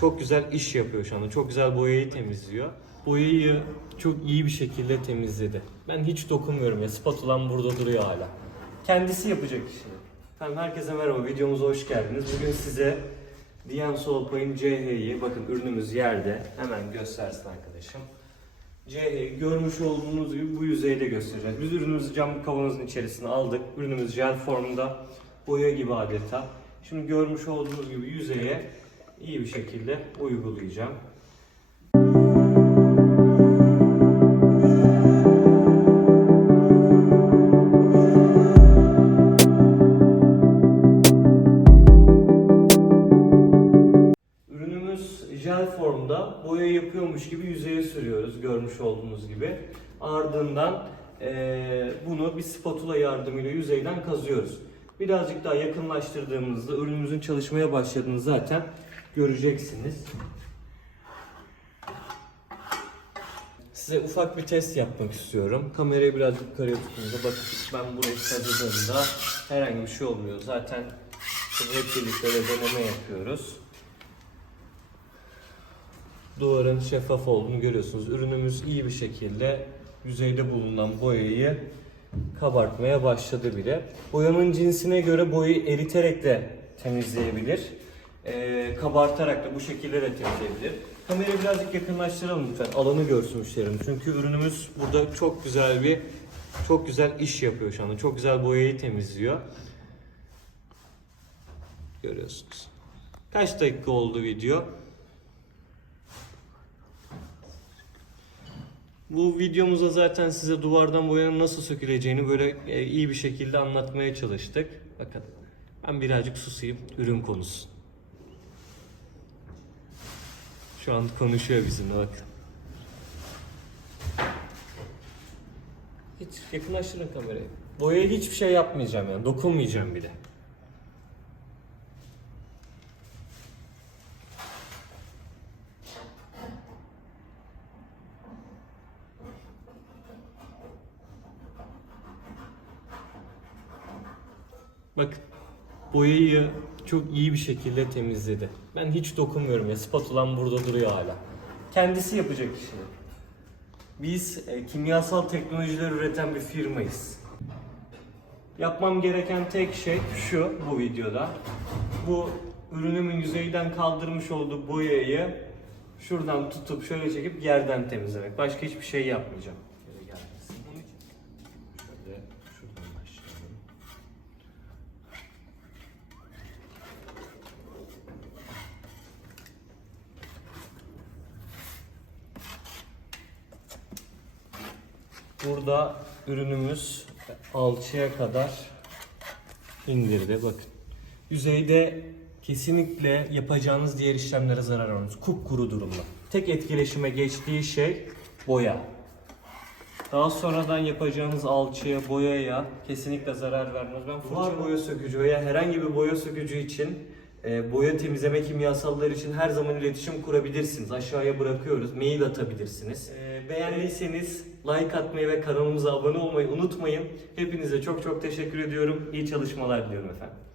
çok güzel iş yapıyor şu anda. Çok güzel boyayı temizliyor. Boyayı çok iyi bir şekilde temizledi. Ben hiç dokunmuyorum ya. Spatulam burada duruyor hala. Kendisi yapacak işini. Efendim herkese merhaba. Videomuza hoş geldiniz. Bugün size Diyan Solpay'ın CH'yi, bakın ürünümüz yerde. Hemen göstersin arkadaşım. CH'yi görmüş olduğunuz gibi bu yüzeyde göstereceğiz. Biz ürünümüzü cam kavanozun içerisine aldık. Ürünümüz jel formunda. Boya gibi adeta. Şimdi görmüş olduğunuz gibi yüzeye iyi bir şekilde uygulayacağım. Jel formda boya yapıyormuş gibi yüzeye sürüyoruz görmüş olduğunuz gibi. Ardından eee, bunu bir spatula yardımıyla yüzeyden kazıyoruz. Birazcık daha yakınlaştırdığımızda ürünümüzün çalışmaya başladığını zaten göreceksiniz. Size ufak bir test yapmak istiyorum. Kamerayı biraz yukarıya tuttuğunuzda bakın ben burayı kazıdığımda herhangi bir şey olmuyor. Zaten hep birlikte de deneme yapıyoruz duvarın şeffaf olduğunu görüyorsunuz. Ürünümüz iyi bir şekilde yüzeyde bulunan boyayı kabartmaya başladı bile. Boyanın cinsine göre boyayı eriterek de temizleyebilir. Ee, kabartarak da bu şekilde de temizleyebilir. Kamerayı birazcık yakınlaştıralım lütfen. Alanı görsün müşterim. Çünkü ürünümüz burada çok güzel bir çok güzel iş yapıyor şu anda. Çok güzel boyayı temizliyor. Görüyorsunuz. Kaç dakika oldu video? Bu videomuzda zaten size duvardan boyanın nasıl söküleceğini böyle e, iyi bir şekilde anlatmaya çalıştık. Bakın ben birazcık susayım ürün konusu. Şu an konuşuyor bizimle bakın. Hiç yakınlaştırın kamerayı. Boyaya hiçbir şey yapmayacağım yani dokunmayacağım bile. Bakın boyayı çok iyi bir şekilde temizledi. Ben hiç dokunmuyorum ya. Spatulam burada duruyor hala. Kendisi yapacak işini. Biz e, kimyasal teknolojiler üreten bir firmayız. Yapmam gereken tek şey şu bu videoda. Bu ürünümün yüzeyden kaldırmış olduğu boyayı şuradan tutup şöyle çekip yerden temizlemek. Başka hiçbir şey yapmayacağım. Şöyle gelmesin. Bunun için Şöyle şuradan başlayalım. Burada ürünümüz alçıya kadar indirdi. Bakın. Yüzeyde kesinlikle yapacağınız diğer işlemlere zarar vermez. Kupkuru durumda. Tek etkileşime geçtiği şey boya. Daha sonradan yapacağınız alçıya, boyaya kesinlikle zarar vermez. Ben fırça boya sökücü veya herhangi bir boya sökücü için e, boya temizleme kimyasalları için her zaman iletişim kurabilirsiniz. Aşağıya bırakıyoruz. Mail atabilirsiniz. E, beğendiyseniz like atmayı ve kanalımıza abone olmayı unutmayın. Hepinize çok çok teşekkür ediyorum. İyi çalışmalar diliyorum efendim.